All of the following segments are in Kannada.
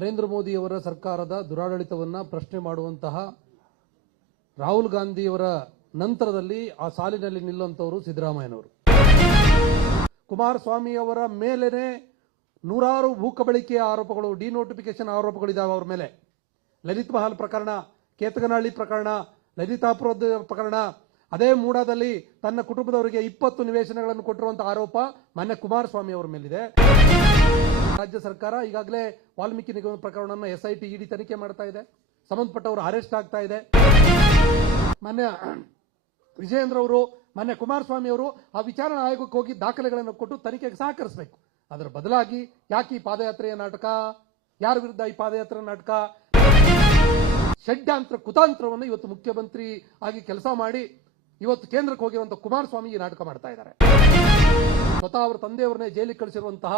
ನರೇಂದ್ರ ಮೋದಿಯವರ ಸರ್ಕಾರದ ದುರಾಡಳಿತವನ್ನ ಪ್ರಶ್ನೆ ಮಾಡುವಂತಹ ರಾಹುಲ್ ಗಾಂಧಿಯವರ ನಂತರದಲ್ಲಿ ಆ ಸಾಲಿನಲ್ಲಿ ನಿಲ್ಲುವಂತವರು ಸಿದ್ದರಾಮಯ್ಯನವರು. ಕುಮಾರಸ್ವಾಮಿ ಅವರ ಮೇಲೇನೆ ನೂರಾರು ಭೂಕಬಳಿಕೆಯ ಆರೋಪಗಳು, ಡಿನೋಟಿಫಿಕೇಶನ್ ಆರೋಪಗಳಿದ್ದಾವೆ ಅವರ ಮೇಲೆ. ಲಲಿತ್ ಮಹಲ್ ಪ್ರಕರಣ, ಕೇತಕನಹಳ್ಳಿ ಪ್ರಕರಣ, ಲಲಿತಾಪುರದ ಪ್ರಕರಣ, ಅದೇ ಮೂಡಾದಲ್ಲಿ ತನ್ನ ಕುಟುಂಬದವರಿಗೆ 20 ನಿವೇಶನಗಳನ್ನು ಕೊಟ್ಟಿರುವಂತಹ ಆರೋಪ ಮಾನ್ಯ ಕುಮಾರಸ್ವಾಮಿ ಅವರ ಮೇಲಿದೆ. ರಾಜ್ಯ ಸರ್ಕಾರ ಈಗಾಗಲೇ ವಾಲ್ಮೀಕಿ ನಿಗಮ ಪ್ರಕರಣವನ್ನು SIT ಇಡಿ ತನಿಖೆ ಮಾಡ್ತಾ ಇದೆ. ಸಂಬಂಧಪಟ್ಟವರು ಅರೆಸ್ಟ್ ಆಗ್ತಾ ಇದೆ. ಮಾನ್ಯ ವಿಜಯೇಂದ್ರ ಅವರು, ಮಾನ್ಯ ಕುಮಾರಸ್ವಾಮಿ ಅವರು ಆ ವಿಚಾರಣಾ ಆಯೋಗಕ್ಕೆ ಹೋಗಿ ದಾಖಲೆಗಳನ್ನು ಕೊಟ್ಟು ತನಿಖೆಗೆ ಸಹಕರಿಸಬೇಕು. ಅದರ ಬದಲಾಗಿ ಯಾಕೆ ಈ ಪಾದಯಾತ್ರೆಯ ನಾಟಕ? ಯಾರ ವಿರುದ್ಧ ಈ ಪಾದಯಾತ್ರೆ ನಾಟಕ? ಷಡ್ಯಂತ್ರ ಕುತಾಂತ್ರವನ್ನು ಇವತ್ತು ಮುಖ್ಯಮಂತ್ರಿ ಆಗಿ ಕೆಲಸ ಮಾಡಿ ಇವತ್ತು ಕೇಂದ್ರಕ್ಕೆ ಹೋಗಿರುವಂತಹ ಕುಮಾರಸ್ವಾಮಿ ಈ ನಾಟಕ ಮಾಡ್ತಾ ಇದ್ದಾರೆ. ಸ್ವತಃ ಅವರ ತಂದೆಯವರನ್ನೇ ಜೈಲಿಗೆ ಕಳಿಸಿರುವಂತಹ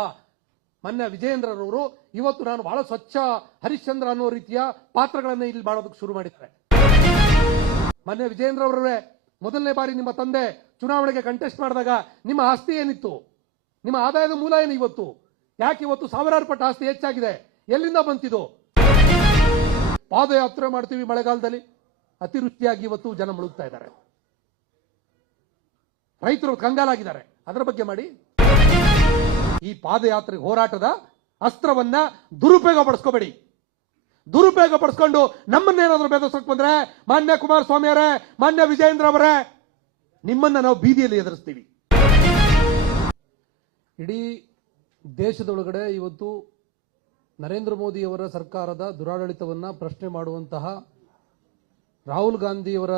ಮಾನ್ಯ ವಿಜಯೇಂದ್ರರವರು ಇವತ್ತು ನಾನು ಬಹಳ ಸ್ವಚ್ಛ ಹರಿಶ್ಚಂದ್ರ ಅನ್ನೋ ರೀತಿಯ ಪಾತ್ರಗಳನ್ನ ಇಲ್ಲಿ ಮಾಡೋದಕ್ಕೆ ಶುರು ಮಾಡಿದ್ದಾರೆ. ಮಾನ್ಯ ವಿಜಯೇಂದ್ರ ಅವರೇ, ಮೊದಲನೇ ಬಾರಿ ನಿಮ್ಮ ತಂದೆ ಚುನಾವಣೆಗೆ ಕಂಟೆಸ್ಟ್ ಮಾಡಿದಾಗ ನಿಮ್ಮ ಆಸ್ತಿ ಏನಿತ್ತು? ನಿಮ್ಮ ಆದಾಯದ ಮೂಲ ಏನು ಇವತ್ತು? ಯಾಕೆ ಇವತ್ತು ಸಾವಿರಾರು ಪಟ್ಟು ಆಸ್ತಿ ಹೆಚ್ಚಾಗಿದೆ? ಎಲ್ಲಿಂದ ಬಂತಿದು? ಪಾದಯಾತ್ರೆ ಮಾಡ್ತೀವಿ ಮಳೆಗಾಲದಲ್ಲಿ, ಅತಿವೃಷ್ಟಿಯಾಗಿ ಇವತ್ತು ಜನ ಮುಳುಗ್ತಾ ಇದ್ದಾರೆ, ರೈತರು ಕಂಗಾಲಾಗಿದ್ದಾರೆ. ಅದರ ಬಗ್ಗೆ ಮಾಡಿ. ಈ ಪಾದಯಾತ್ರೆ ಹೋರಾಟದ ಅಸ್ತ್ರವನ್ನ ದುರುಪಯೋಗ ಪಡಿಸ್ಕೋಬೇಡಿ. ದುರುಪಯೋಗ ಪಡಿಸ್ಕೊಂಡು ನಮ್ಮನ್ನೇನಾದ್ರೂ ಬೆದರಿಸೋಕೆ ಬಂದ್ರೆ ಮಾನ್ಯ ಕುಮಾರಸ್ವಾಮಿ ಅವರೇ, ಮಾನ್ಯ ವಿಜಯೇಂದ್ರ ಅವರೇ, ನಿಮ್ಮನ್ನ ನಾವು ಬೀದಿಯಲ್ಲಿ ಎದುರಿಸ್ತೀವಿ. ಇಡೀ ದೇಶದೊಳಗಡೆ ಇವತ್ತು ನರೇಂದ್ರ ಮೋದಿಯವರ ಸರ್ಕಾರದ ದುರಾಡಳಿತವನ್ನ ಪ್ರಶ್ನೆ ಮಾಡುವಂತಹ ರಾಹುಲ್ ಗಾಂಧಿಯವರ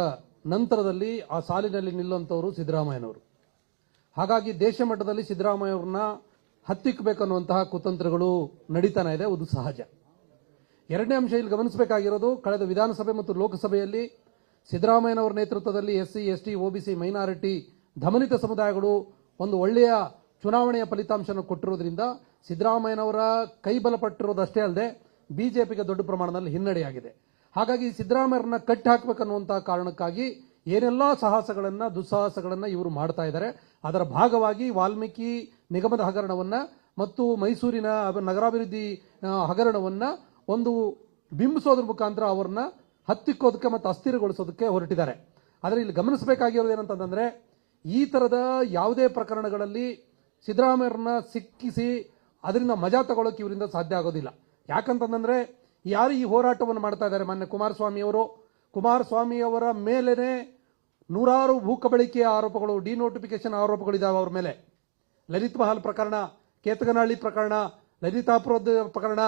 ನಂತರದಲ್ಲಿ ಆ ಸಾಲಿನಲ್ಲಿ ನಿಲ್ಲುವಂತವರು ಸಿದ್ದರಾಮಯ್ಯನವರು. ಹಾಗಾಗಿ ದೇಶ ಮಟ್ಟದಲ್ಲಿ ಸಿದ್ದರಾಮಯ್ಯ ಅವರನ್ನ ಹತ್ತಿಕ್ಕಬೇಕನ್ನುವಂತಹ ಕುತಂತ್ರಗಳು ನಡೀತಾನೆ ಇದೆ. ಅದು ಸಹಜ. ಎರಡನೇ ಅಂಶ ಇಲ್ಲಿ ಗಮನಿಸಬೇಕಾಗಿರೋದು, ಕಳೆದ ವಿಧಾನಸಭೆ ಮತ್ತು ಲೋಕಸಭೆಯಲ್ಲಿ ಸಿದ್ದರಾಮಯ್ಯನವರ ನೇತೃತ್ವದಲ್ಲಿ SC, ST, OBC ಮೈನಾರಿಟಿ ದಮನಿತ ಸಮುದಾಯಗಳು ಒಂದು ಒಳ್ಳೆಯ ಚುನಾವಣೆಯ ಫಲಿತಾಂಶವನ್ನು ಕೊಟ್ಟಿರೋದ್ರಿಂದ ಸಿದ್ದರಾಮಯ್ಯನವರ ಕೈ ಬಲಪಟ್ಟಿರೋದಷ್ಟೇ ಅಲ್ಲದೆ ಬಿಜೆಪಿಗೆ ದೊಡ್ಡ ಪ್ರಮಾಣದಲ್ಲಿ ಹಿನ್ನಡೆಯಾಗಿದೆ. ಹಾಗಾಗಿ ಸಿದ್ದರಾಮಯ್ಯರನ್ನ ಕಟ್ಟಿ ಹಾಕಬೇಕನ್ನುವಂತಹ ಕಾರಣಕ್ಕಾಗಿ ಏನೆಲ್ಲಾ ಸಾಹಸಗಳನ್ನ, ದುಸ್ಸಾಹಸಗಳನ್ನ ಇವರು ಮಾಡ್ತಾ ಇದ್ದಾರೆ. ಅದರ ಭಾಗವಾಗಿ ವಾಲ್ಮೀಕಿ ನಿಗಮದ ಹಗರಣವನ್ನ ಮತ್ತು ಮೈಸೂರಿನ ನಗರಾಭಿವೃದ್ಧಿ ಹಗರಣವನ್ನ ಒಂದು ಬಿಂಬಿಸೋದ್ರ ಮುಖಾಂತರ ಅವರನ್ನ ಹತ್ತಿಕ್ಕೋದಕ್ಕೆ ಮತ್ತು ಅಸ್ಥಿರಗೊಳಿಸೋದಕ್ಕೆ ಹೊರಟಿದ್ದಾರೆ. ಆದರೆ ಇಲ್ಲಿ ಗಮನಿಸಬೇಕಾಗಿರೋದು ಏನಂತಂದ್ರೆ, ಈ ತರದ ಯಾವುದೇ ಪ್ರಕರಣಗಳಲ್ಲಿ ಸಿದ್ದರಾಮಯ್ಯರನ್ನ ಸಿಕ್ಕಿಸಿ ಅದರಿಂದ ಮಜಾ ತಗೊಳ್ಳೋಕೆ ಇವರಿಂದ ಸಾಧ್ಯ ಆಗೋದಿಲ್ಲ. ಯಾಕಂತಂದ್ರೆ ಯಾರು ಈ ಹೋರಾಟವನ್ನು ಮಾಡ್ತಾ ಇದ್ದಾರೆ, ಮಾನ್ಯ ಕುಮಾರಸ್ವಾಮಿ ಅವರ ಮೇಲೇನೆ ನೂರಾರು ಭೂಕಬಳಿಕೆಯ ಆರೋಪಗಳು, ಡಿನೋಟಿಫಿಕೇಶನ್ ಆರೋಪಗಳಿದ್ದಾವೆ ಅವರ ಮೇಲೆ. ಲಲಿತ್ ಮಹಲ್ ಪ್ರಕರಣ, ಕೇತಕನಹಳ್ಳಿ ಪ್ರಕರಣ, ಲಲಿತಾಪುರದ ಪ್ರಕರಣ,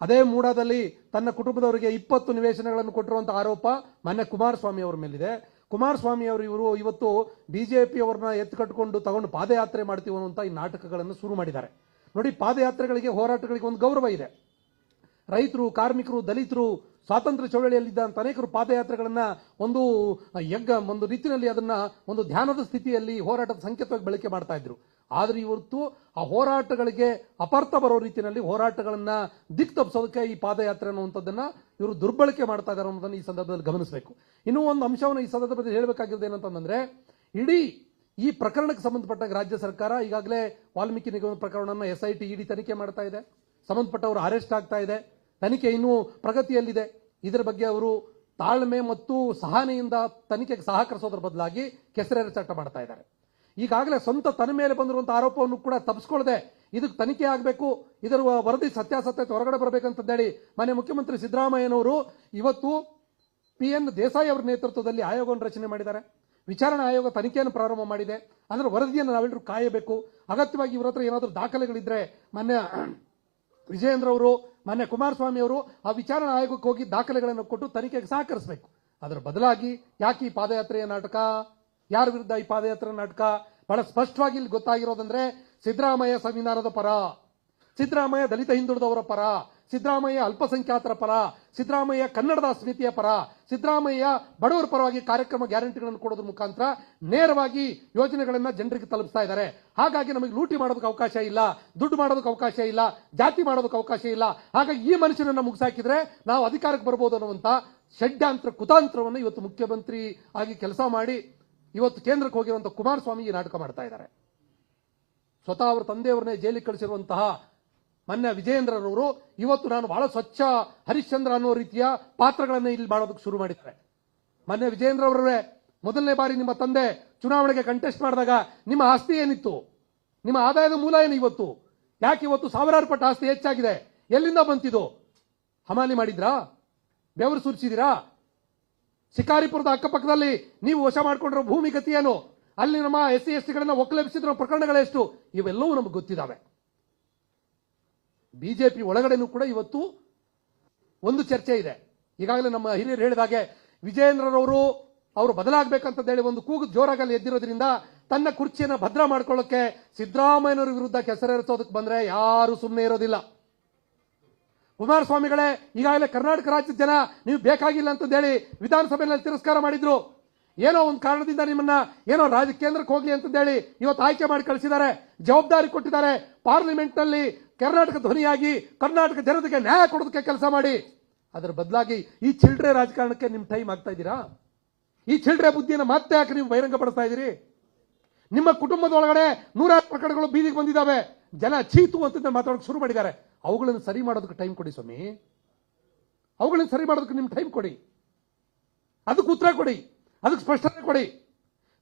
ಅದೇ ಮೂಡಾದಲ್ಲಿ ತನ್ನ ಕುಟುಂಬದವರಿಗೆ 20 ನಿವೇಶನಗಳನ್ನು ಕೊಟ್ಟಿರುವಂತಹ ಆರೋಪ ಮಾನ್ಯ ಕುಮಾರಸ್ವಾಮಿ ಅವರ ಮೇಲಿದೆ. ಕುಮಾರಸ್ವಾಮಿ ಅವರು ಇವತ್ತು ಬಿಜೆಪಿ ಅವರನ್ನ ಎತ್ತುಕಟ್ಟಿಕೊಂಡು ತಗೊಂಡು ಪಾದಯಾತ್ರೆ ಮಾಡ್ತೀವಿ ಅನ್ನುವಂತ ಈ ನಾಟಕಗಳನ್ನು ಶುರು ಮಾಡಿದ್ದಾರೆ. ನೋಡಿ, ಪಾದಯಾತ್ರೆಗಳಿಗೆ, ಹೋರಾಟಗಳಿಗೆ ಒಂದು ಗೌರವ ಇದೆ. ರೈತರು, ಕಾರ್ಮಿಕರು, ದಲಿತರು, ಸ್ವಾತಂತ್ರ್ಯ ಚಳವಳಿಯಲ್ಲಿದ್ದಂತ ಅನೇಕರು ಪಾದಯಾತ್ರೆಗಳನ್ನ ಒಂದು ರೀತಿಯಲ್ಲಿ ಅದನ್ನ ಒಂದು ಧ್ಯಾನದ ಸ್ಥಿತಿಯಲ್ಲಿ ಹೋರಾಟದ ಸಂಕೇತವಾಗಿ ಬಳಕೆ ಮಾಡ್ತಾ ಇದ್ರು. ಆದ್ರೆ ಇವತ್ತು ಆ ಹೋರಾಟಗಳಿಗೆ ಅಪಾರ್ಥ ಬರೋ ರೀತಿಯಲ್ಲಿ ಹೋರಾಟಗಳನ್ನ ದಿಕ್ ತಪ್ಪಿಸೋದಕ್ಕೆ ಈ ಪಾದಯಾತ್ರೆ ಅನ್ನುವಂಥದ್ದನ್ನ ಇವರು ದುರ್ಬಳಕೆ ಮಾಡ್ತಾ ಇದ್ದಾರೆ ಅನ್ನೋದನ್ನ ಈ ಸಂದರ್ಭದಲ್ಲಿ ಗಮನಿಸಬೇಕು. ಇನ್ನೂ ಒಂದು ಅಂಶವನ್ನು ಈ ಸಂದರ್ಭದಲ್ಲಿ ಹೇಳಬೇಕಾಗಿರೋದು ಏನಂತಂದ್ರೆ, ಇಡೀ ಈ ಪ್ರಕರಣಕ್ಕೆ ಸಂಬಂಧಪಟ್ಟ ರಾಜ್ಯ ಸರ್ಕಾರ ಈಗಾಗಲೇ ವಾಲ್ಮೀಕಿ ನಿಗಮ ಪ್ರಕರಣವನ್ನು SIT ಇಡಿ ತನಿಖೆ ಮಾಡ್ತಾ ಇದೆ. ಸಂಬಂಧಪಟ್ಟವರು ಅರೆಸ್ಟ್ ಆಗ್ತಾ ಇದೆ. ತನಿಖೆ ಇನ್ನೂ ಪ್ರಗತಿಯಲ್ಲಿದೆ. ಇದರ ಬಗ್ಗೆ ಅವರು ತಾಳ್ಮೆ ಮತ್ತು ಸಹನೆಯಿಂದ ತನಿಖೆಗೆ ಸಹಕರಿಸೋದ್ರ ಬದಲಾಗಿ ಕೆಸರೇರ ಚಟ ಮಾಡ್ತಾ ಇದ್ದಾರೆ. ಈಗಾಗಲೇ ಸ್ವಂತ ತನ್ನ ಮೇಲೆ ಬಂದಿರುವಂತಹ ಆರೋಪವನ್ನು ಕೂಡ ತಪ್ಪಿಸ್ಕೊಳ್ಳದೆ ಇದಕ್ಕೆ ತನಿಖೆ ಆಗಬೇಕು, ಇದರ ವರದಿ ಸತ್ಯಾಸತ್ಯತೆ ಹೊರಗಡೆ ಬರಬೇಕಂತೇಳಿ ಮಾನ್ಯ ಮುಖ್ಯಮಂತ್ರಿ ಸಿದ್ದರಾಮಯ್ಯನವರು ಇವತ್ತು PN ದೇಸಾಯಿ ಅವರ ನೇತೃತ್ವದಲ್ಲಿ ಆಯೋಗವನ್ನು ರಚನೆ ಮಾಡಿದ್ದಾರೆ. ವಿಚಾರಣಾ ಆಯೋಗ ತನಿಖೆಯನ್ನು ಪ್ರಾರಂಭ ಮಾಡಿದೆ. ಅಂದ್ರೆ ವರದಿಯನ್ನು ನಾವೆಲ್ಲರೂ ಕಾಯಬೇಕು. ಅಗತ್ಯವಾಗಿ ಇವರ ಹತ್ರ ಏನಾದರೂ ದಾಖಲೆಗಳಿದ್ರೆ ಮಾನ್ಯ ವಿಜಯೇಂದ್ರ ಅವರು, ಮಾನ್ಯ ಕುಮಾರಸ್ವಾಮಿ ಅವರು ಆ ವಿಚಾರಣಾ ಆಯೋಗಕ್ಕೆ ಹೋಗಿ ದಾಖಲೆಗಳನ್ನು ಕೊಟ್ಟು ತನಿಖೆಗೆ ಸಹಕರಿಸಬೇಕು. ಅದರ ಬದಲಾಗಿ ಯಾಕೆ ಈ ಪಾದಯಾತ್ರೆಯ ನಾಟಕ? ಯಾರ ವಿರುದ್ಧ ಈ ಪಾದಯಾತ್ರೆ ನಾಟಕ? ಬಹಳ ಸ್ಪಷ್ಟವಾಗಿ ಇಲ್ಲಿ ಗೊತ್ತಾಗಿರೋದಂದ್ರೆ, ಸಿದ್ದರಾಮಯ್ಯ ಸಂವಿಧಾನದ ಪರ, ಸಿದ್ದರಾಮಯ್ಯ ದಲಿತ ಹಿಂದುಳಿದವರ ಪರ, ಸಿದ್ದರಾಮಯ್ಯ ಅಲ್ಪಸಂಖ್ಯಾತರ ಪರ, ಸಿದ್ದರಾಮಯ್ಯ ಕನ್ನಡದ ಅಸ್ಮಿತೆಯ ಪರ, ಸಿದ್ದರಾಮಯ್ಯ ಬಡವರ ಪರವಾಗಿ ಕಾರ್ಯಕ್ರಮ ಗ್ಯಾರಂಟಿಗಳನ್ನು ಕೊಡೋದ್ರ ಮುಖಾಂತರ ನೇರವಾಗಿ ಯೋಜನೆಗಳನ್ನ ಜನರಿಗೆ ತಲುಪಿಸ್ತಾ ಇದ್ದಾರೆ. ಹಾಗಾಗಿ ನಮಗೆ ಲೂಟಿ ಮಾಡೋದಕ್ಕೆ ಅವಕಾಶ ಇಲ್ಲ, ದುಡ್ಡು ಮಾಡೋದಕ್ಕೆ ಅವಕಾಶ ಇಲ್ಲ, ಜಾತಿ ಮಾಡೋದಕ್ಕೆ ಅವಕಾಶ ಇಲ್ಲ. ಹಾಗಾಗಿ ಈ ಮನುಷ್ಯನನ್ನ ಮುಗಿಸಾಕಿದ್ರೆ ನಾವು ಅಧಿಕಾರಕ್ಕೆ ಬರ್ಬೋದು ಅನ್ನುವಂತ ಷಡ್ಯಂತ್ರ ಕುತಾಂತ್ರವನ್ನು ಇವತ್ತು ಮುಖ್ಯಮಂತ್ರಿ ಆಗಿ ಕೆಲಸ ಮಾಡಿ ಇವತ್ತು ಕೇಂದ್ರಕ್ಕೆ ಹೋಗಿರುವಂತಹ ಕುಮಾರಸ್ವಾಮಿ ಈ ನಾಟಕ ಮಾಡ್ತಾ ಇದ್ದಾರೆ. ಸ್ವತಃ ಅವರ ತಂದೆಯವರನ್ನೇ ಜೈಲಿಗೆ ಕಳಿಸಿರುವಂತಹ ಮಾನ್ಯ ವಿಜಯೇಂದ್ರರವರು ಇವತ್ತು ನಾನು ಬಹಳ ಸ್ವಚ್ಛ ಹರಿಶ್ಚಂದ್ರ ಅನ್ನೋ ರೀತಿಯ ಪಾತ್ರಗಳನ್ನು ಇಲ್ಲಿ ಮಾಡೋದಕ್ಕೆ ಶುರು ಮಾಡಿದ್ದಾರೆ. ಮಾನ್ಯ ವಿಜಯೇಂದ್ರ ಅವರೇ, ಮೊದಲನೇ ಬಾರಿ ನಿಮ್ಮ ತಂದೆ ಚುನಾವಣೆಗೆ ಕಂಟೆಸ್ಟ್ ಮಾಡಿದಾಗ ನಿಮ್ಮ ಆಸ್ತಿ ಏನಿತ್ತು? ನಿಮ್ಮ ಆದಾಯದ ಮೂಲ ಏನು ಇವತ್ತು? ಯಾಕೆ ಇವತ್ತು ಸಾವಿರಾರು ಪಟ್ಟು ಆಸ್ತಿ ಹೆಚ್ಚಾಗಿದೆ? ಎಲ್ಲಿಂದ ಬಂತಿದು? ಹಮಾಲಿ ಮಾಡಿದ್ರಾ? ಬೆವರು ಸುರಿಸಿದಿರಾ? ಶಿಕಾರಿಪುರದ ಅಕ್ಕಪಕ್ಕದಲ್ಲಿ ನೀವು ವಶ ಮಾಡಿಕೊಂಡಿರೋ ಭೂಮಿ ಗತಿ ಏನು? ಅಲ್ಲಿ ನಮ್ಮ SC ST ಗಳನ್ನ ಒಕ್ಕಲೆಬ್ಬಿಸಿದ ಪ್ರಕರಣಗಳೆಷ್ಟು? ಇವೆಲ್ಲವೂ ನಮಗೆ ಗೊತ್ತಿದ್ದಾವೆ. ಬಿಜೆಪಿ ಒಳಗಡೆನೂ ಕೂಡ ಇವತ್ತು ಒಂದು ಚರ್ಚೆ ಇದೆ. ಈಗಾಗಲೇ ನಮ್ಮ ಹಿರಿಯರು ಹೇಳಿದಾಗೆ ವಿಜಯೇಂದ್ರರವರು ಅವರು ಬದಲಾಗಬೇಕಂತ ಹೇಳಿ ಒಂದು ಕೂಗು ಜೋರಾಗಲ್ಲಿ ಎದ್ದಿರೋದ್ರಿಂದ ತನ್ನ ಕುರ್ಚಿಯನ್ನು ಭದ್ರ ಮಾಡ್ಕೊಳ್ಳೋಕೆ ಸಿದ್ದರಾಮಯ್ಯನವರ ವಿರುದ್ಧ ಕೆಸರೆರಚೋದಕ್ಕೆ ಬಂದ್ರೆ ಯಾರು ಸುಮ್ಮನೆ ಇರೋದಿಲ್ಲ. ಕುಮಾರಸ್ವಾಮಿಗಳೇ, ಈಗಾಗಲೇ ಕರ್ನಾಟಕ ರಾಜ್ಯದ ಜನ ನೀವು ಬೇಕಾಗಿಲ್ಲ ಅಂತ ಹೇಳಿ ವಿಧಾನಸಭೆಯಲ್ಲಿ ತಿರಸ್ಕಾರ ಮಾಡಿದ್ರು. ಏನೋ ಒಂದು ಕಾರಣದಿಂದ ನಿಮ್ಮನ್ನ ಏನೋ ಕೇಂದ್ರಕ್ಕೆ ಹೋಗ್ಲಿ ಅಂತ ಹೇಳಿ ಇವತ್ತು ಆಯ್ಕೆ ಮಾಡಿ ಕಳಿಸಿದ್ದಾರೆ, ಜವಾಬ್ದಾರಿ ಕೊಟ್ಟಿದ್ದಾರೆ. ಪಾರ್ಲಿಮೆಂಟ್ ನಲ್ಲಿ ಕರ್ನಾಟಕ ಧ್ವನಿಯಾಗಿ ಕರ್ನಾಟಕ ಜನತೆಗೆ ನ್ಯಾಯ ಕೊಡೋದಕ್ಕೆ ಕೆಲಸ ಮಾಡಿ. ಅದರ ಬದಲಾಗಿ ಈ ಚಿಲ್ಡ್ರೆ ರಾಜಕಾರಣಕ್ಕೆ ನಿಮ್ ಟೈಮ್ ಆಗ್ತಾ ಇದ್ದೀರಾ? ಈ ಚಿಲ್ಡ್ರೆ ಬುದ್ಧಿಯನ್ನು ಮತ್ತೆ ಯಾಕೆ ನೀವು ಬಹಿರಂಗ ಪಡಿಸ್ತಾ ಇದ್ದೀರಿ? ನಿಮ್ಮ ಕುಟುಂಬದೊಳಗಡೆ 100 ಪ್ರಕರಣಗಳು ಬೀದಿಗೆ ಬಂದಿದ್ದಾವೆ. ಜನ ಚೀತು ಅಂತ ಮಾತಾಡೋಕೆ ಶುರು ಮಾಡಿದ್ದಾರೆ. ಅವುಗಳನ್ನು ಸರಿ ಮಾಡೋದಕ್ಕೆ ಟೈಮ್ ಕೊಡಿ ಸ್ವಾಮಿ. ಅವುಗಳನ್ನು ಸರಿ ಮಾಡೋದಕ್ಕೆ ನಿಮ್ ಟೈಮ್ ಕೊಡಿ, ಅದಕ್ಕೆ ಉತ್ತರ ಕೊಡಿ, ಅದಕ್ಕೆ ಸ್ಪಷ್ಟತೆ ಕೊಡಿ.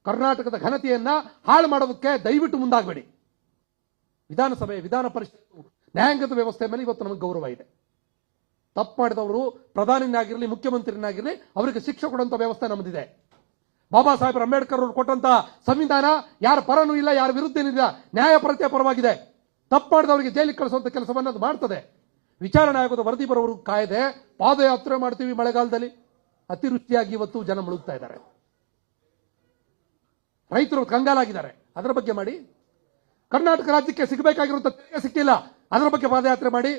ಕರ್ನಾಟಕದ ಘನತೆಯನ್ನ ಹಾಳು ಮಾಡೋದಕ್ಕೆ ದಯವಿಟ್ಟು ಮುಂದಾಗಬೇಡಿ. ವಿಧಾನಸಭೆ, ವಿಧಾನ ಪರಿಷತ್ತು, ನ್ಯಾಯಾಂಗದ ವ್ಯವಸ್ಥೆ ಮೇಲೆ ಇವತ್ತು ನಮಗೆ ಗೌರವ ಇದೆ. ತಪ್ಪು ಮಾಡಿದವರು ಪ್ರಧಾನಿನಾಗಿರಲಿ ಮುಖ್ಯಮಂತ್ರಿನಾಗಿರಲಿ ಅವರಿಗೆ ಶಿಕ್ಷೆ ಕೊಡುವಂತ ವ್ಯವಸ್ಥೆ ನಮ್ಮದಿದೆ. ಬಾಬಾ ಸಾಹೇಬ್ ಅಂಬೇಡ್ಕರ್ ಅವರು ಕೊಟ್ಟಂತ ಸಂವಿಧಾನ ಯಾರ ಪರನೂ ಇಲ್ಲ, ಯಾರ ವಿರುದ್ಧ ಏನಿಲ್ಲ, ನ್ಯಾಯಪರತೆಯ ಪರವಾಗಿದೆ. ತಪ್ಪು ಮಾಡಿದವರಿಗೆ ಜೈಲಿಗೆ ಕಳಿಸುವಂತ ಕೆಲಸವನ್ನು ಅದು ಮಾಡ್ತದೆ. ವಿಚಾರಣೆ ಆಗೋದು ವರದಿ ಬರೋರು ಕಾಯ್ದೆ ಪಾದಯಾತ್ರೆ ಮಾಡ್ತೀವಿ. ಮಳೆಗಾಲದಲ್ಲಿ ಅತಿವೃಷ್ಟಿಯಾಗಿ ಇವತ್ತು ಜನ ಮುಳುಗ್ತಾ ಇದ್ದಾರೆ, ರೈತರು ಕಂಗಾಲಾಗಿದ್ದಾರೆ. ಅದರ ಬಗ್ಗೆ ಮಾಡಿ. ಕರ್ನಾಟಕ ರಾಜ್ಯಕ್ಕೆ ಸಿಗಬೇಕಾಗಿರುವಂತ ತೆರಿಗೆ ಸಿಕ್ಕಿಲ್ಲ, ಅದರ ಬಗ್ಗೆ ಪಾದಯಾತ್ರೆ ಮಾಡಿ.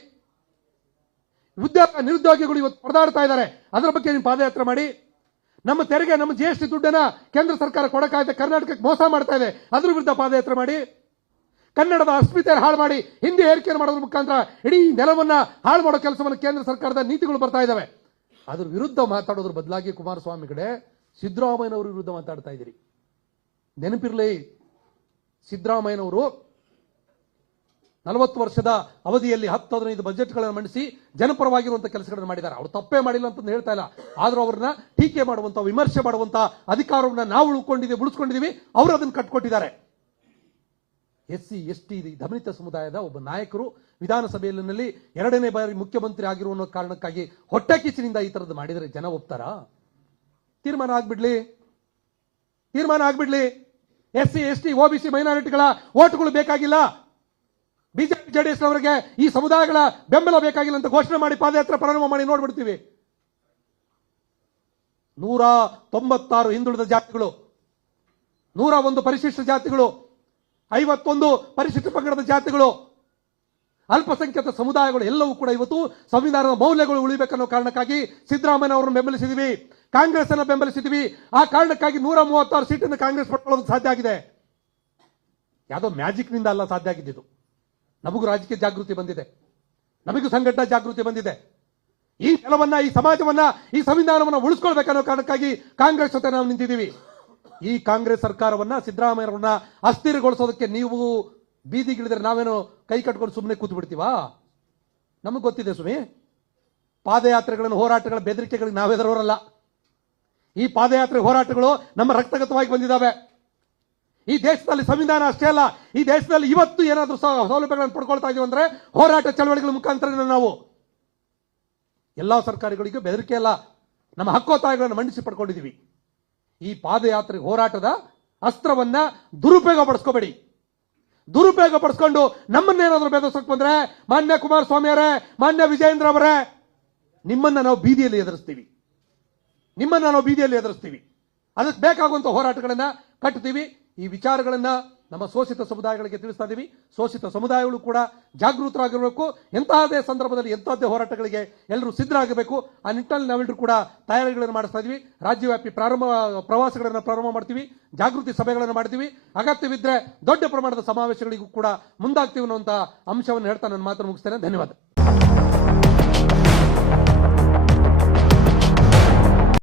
ನಿರುದ್ಯೋಗಿಗಳು ಇವತ್ತು ಪರದಾಡ್ತಾ ಇದ್ದಾರೆ, ಅದರ ಬಗ್ಗೆ ನೀವು ಪಾದಯಾತ್ರೆ ಮಾಡಿ. ನಮ್ಮ ತೆರಿಗೆ, ನಮ್ಮ GST ದುಡ್ಡನ್ನ ಕೇಂದ್ರ ಸರ್ಕಾರ ಕೊಡಕ್ಕಾಗದೆ ಕರ್ನಾಟಕಕ್ಕೆ ಮೋಸ ಮಾಡ್ತಾ ಇದೆ, ಅದ್ರ ವಿರುದ್ಧ ಪಾದಯಾತ್ರೆ ಮಾಡಿ. ಕನ್ನಡದ ಅಸ್ಮಿತೆ ಹಾಳು ಮಾಡಿ ಹಿಂದಿ ಏರಿಕೆಯನ್ನು ಮಾಡೋದ್ರ ಮುಖಾಂತರ ಇಡೀ ನೆಲವನ್ನ ಹಾಳು ಮಾಡೋ ಕೆಲಸವನ್ನು ಕೇಂದ್ರ ಸರ್ಕಾರದ ನೀತಿಗಳು ಬರ್ತಾ ಇದಾವೆ. ಅದ್ರ ವಿರುದ್ಧ ಮಾತಾಡೋದ್ರ ಬದಲಾಗಿ ಕುಮಾರಸ್ವಾಮಿಗಳೇ ಸಿದ್ದರಾಮಯ್ಯನವರ ವಿರುದ್ಧ ಮಾತಾಡ್ತಾ ಇದ್ದೀರಿ. ನೆನಪಿರಲಿ, ಸಿದ್ದರಾಮಯ್ಯನವರು 40 ವರ್ಷದ ಅವಧಿಯಲ್ಲಿ 10-15 ಬಜೆಟ್ಗಳನ್ನು ಮಂಡಿಸಿ ಜನಪರವಾಗಿರುವಂತಹ ಕೆಲಸಗಳನ್ನು ಮಾಡಿದ್ದಾರೆ. ಅವರು ತಪ್ಪೇ ಮಾಡಿಲ್ಲ ಅಂತ ಹೇಳ್ತಾ ಇಲ್ಲ, ಆದ್ರೂ ಅವ್ರನ್ನ ಟೀಕೆ ಮಾಡುವಂತ, ವಿಮರ್ಶೆ ಮಾಡುವಂತ ಅಧಿಕಾರವನ್ನ ನಾವು ಉಳಿಸ್ಕೊಂಡಿದ್ದೀವಿ. ಅವರು ಅದನ್ನು ಕಟ್ಕೊಟ್ಟಿದ್ದಾರೆ. SC ST ದಮನಿತ ಸಮುದಾಯದ ಒಬ್ಬ ನಾಯಕರು ವಿಧಾನಸಭೆಯಲ್ಲಿ 2ನೇ ಬಾರಿ ಮುಖ್ಯಮಂತ್ರಿ ಆಗಿರುವ ಕಾರಣಕ್ಕಾಗಿ ಹೊಟ್ಟೆ ಕಿಚ್ಚಿನಿಂದ ಈ ತರದ್ದು ಮಾಡಿದರೆ ಜನ ಒಪ್ತಾರಾ? ತೀರ್ಮಾನ ಆಗ್ಬಿಡ್ಲಿ. SC ST OBC ಮೈನಾರಿಟಿಗಳ ಓಟ್ಗಳು ಬೇಕಾಗಿಲ್ಲ. ಬಿಜೆಪಿ JDS ಅವರಿಗೆ ಈ ಸಮುದಾಯಗಳ ಬೆಂಬಲ ಬೇಕಾಗಿಲ್ಲ ಅಂತ ಘೋಷಣೆ ಮಾಡಿ ಪಾದಯಾತ್ರೆ ಪ್ರಾರಂಭ ಮಾಡಿ ನೋಡ್ಬಿಡ್ತೀವಿ. 196 ಹಿಂದುಳಿದ ಜಾತಿಗಳು, 101 ಪರಿಶಿಷ್ಟ ಜಾತಿಗಳು, 51 ಪರಿಶಿಷ್ಟ ಪಂಗಡದ ಜಾತಿಗಳು, ಅಲ್ಪಸಂಖ್ಯಾತ ಸಮುದಾಯಗಳು ಎಲ್ಲವೂ ಕೂಡ ಇವತ್ತು ಸಂವಿಧಾನದ ಮೌಲ್ಯಗಳು ಉಳಿಬೇಕನ್ನೋ ಕಾರಣಕ್ಕಾಗಿ ಸಿದ್ದರಾಮಯ್ಯ ಅವರನ್ನು ಬೆಂಬಲಿಸಿದ್ವಿ, ಕಾಂಗ್ರೆಸ್ ಅನ್ನು ಬೆಂಬಲಿಸಿದ್ವಿ. ಆ ಕಾರಣಕ್ಕಾಗಿ 136 ಸೀಟನ್ನು ಕಾಂಗ್ರೆಸ್ ಪಡ್ಕೊಳ್ಳೋದಕ್ಕೆ ಸಾಧ್ಯ ಆಗಿದೆ. ಯಾವುದೋ ಮ್ಯಾಜಿಕ್ ನಿಂದ ಅಲ್ಲ ಸಾಧ್ಯ ಆಗಿದ್ದು. ನಮಗೂ ರಾಜಕೀಯ ಜಾಗೃತಿ ಬಂದಿದೆ, ನಮಗೂ ಸಂಘಟನಾ ಜಾಗೃತಿ ಬಂದಿದೆ. ಈ ನೆಲವನ್ನ, ಈ ಸಮಾಜವನ್ನ, ಈ ಸಂವಿಧಾನವನ್ನ ಉಳಿಸ್ಕೊಳ್ಬೇಕನ್ನೋ ಕಾರಣಕ್ಕಾಗಿ ಕಾಂಗ್ರೆಸ್ ಜೊತೆ ನಾವು ನಿಂತಿದ್ದೀವಿ. ಈ ಕಾಂಗ್ರೆಸ್ ಸರ್ಕಾರವನ್ನ, ಸಿದ್ದರಾಮಯ್ಯರನ್ನ ಅಸ್ಥಿರಗೊಳಿಸೋದಕ್ಕೆ ನೀವು ಬೀದಿಗಿಳಿದ್ರೆ ನಾವೇನೋ ಕೈ ಕಟ್ಕೊಂಡು ಸುಮ್ಮನೆ ಕೂತು ಬಿಡ್ತೀವಾ? ನಮಗೆ ಗೊತ್ತಿದೆ ಸುಮ್ಮನೆ. ಪಾದಯಾತ್ರೆಗಳನ್ನು, ಹೋರಾಟಗಳ ಬೆದರಿಕೆಗಳಿಗೆ ನಾವೆದರೋರಲ್ಲ. ಈ ಪಾದಯಾತ್ರೆ ಹೋರಾಟಗಳು ನಮ್ಮ ರಕ್ತಗತವಾಗಿ ಬಂದಿದ್ದಾವೆ. ಈ ದೇಶದಲ್ಲಿ ಸಂವಿಧಾನ ಅಷ್ಟೇ ಅಲ್ಲ, ಈ ದೇಶದಲ್ಲಿ ಇವತ್ತು ಏನಾದರೂ ಸೌಲಭ್ಯಗಳನ್ನು ಪಡ್ಕೊಳ್ತಾ ಇದೀವಿ ಅಂದ್ರೆ ಹೋರಾಟ ಚಳವಳಿಗಳ ಮುಖಾಂತರ ನಾವು. ಎಲ್ಲಾ ಸರ್ಕಾರಗಳಿಗೂ ಬೆದರಿಕೆ ಅಲ್ಲ, ನಮ್ಮ ಹಕ್ಕೋತ್ತಾಯಗಳನ್ನು ಮಂಡಿಸಿ ಪಡ್ಕೊಂಡಿದ್ದೀವಿ. ಈ ಪಾದಯಾತ್ರೆ ಹೋರಾಟದ ಅಸ್ತ್ರವನ್ನ ದುರುಪಯೋಗ ಪಡಿಸ್ಕೋಬೇಡಿ. ದುರುಪಯೋಗ ಪಡಿಸ್ಕೊಂಡು ನಮ್ಮನ್ನೇನಾದ್ರೂ ಬೆದರಿಸೋಕೆ ಬಂದ್ರೆ ಮಾನ್ಯ ಕುಮಾರಸ್ವಾಮಿ ಅವರೇ, ಮಾನ್ಯ ವಿಜಯೇಂದ್ರ ಅವರೇ, ನಿಮ್ಮನ್ನ ನಾವು ಬೀದಿಯಲ್ಲಿ ಎದುರಿಸ್ತೀವಿ. ಅದಕ್ಕೆ ಬೇಕಾಗುವಂತ ಹೋರಾಟಗಳನ್ನ ಕಟ್ತೀವಿ. ಈ ವಿಚಾರಗಳನ್ನ ನಮ್ಮ ಶೋಷಿತ ಸಮುದಾಯಗಳಿಗೆ ತಿಳಿಸ್ತಾ ಇದೀವಿ. ಶೋಷಿತ ಸಮುದಾಯಗಳು ಕೂಡ ಜಾಗೃತರಾಗಿರಬೇಕು. ಎಂತಹದೇ ಸಂದರ್ಭದಲ್ಲಿ ಎಂತಹದ್ದೇ ಹೋರಾಟಗಳಿಗೆ ಎಲ್ಲರೂ ಸಿದ್ಧರಾಗಬೇಕು. ಆ ನಿಟ್ಟಿನಲ್ಲಿ ನಾವೆಲ್ಲರೂ ಕೂಡ ತಯಾರಿಗಳನ್ನು ಮಾಡಿಸ್ತಾ ಇದೀವಿ. ರಾಜ್ಯವ್ಯಾಪಿ ಪ್ರವಾಸಗಳನ್ನು ಪ್ರಾರಂಭ ಮಾಡ್ತೀವಿ, ಜಾಗೃತಿ ಸಭೆಗಳನ್ನು ಮಾಡ್ತೀವಿ. ಅಗತ್ಯವಿದ್ರೆ ದೊಡ್ಡ ಪ್ರಮಾಣದ ಸಮಾವೇಶಗಳಿಗೂ ಕೂಡ ಮುಂದಾಗ್ತೀವಿ ಅನ್ನುವಂಥ ಅಂಶವನ್ನು ಹೇಳ್ತಾ ನನ್ನ ಮಾತನ್ನು ಮುಗಿಸ್ತೇನೆ. ಧನ್ಯವಾದ.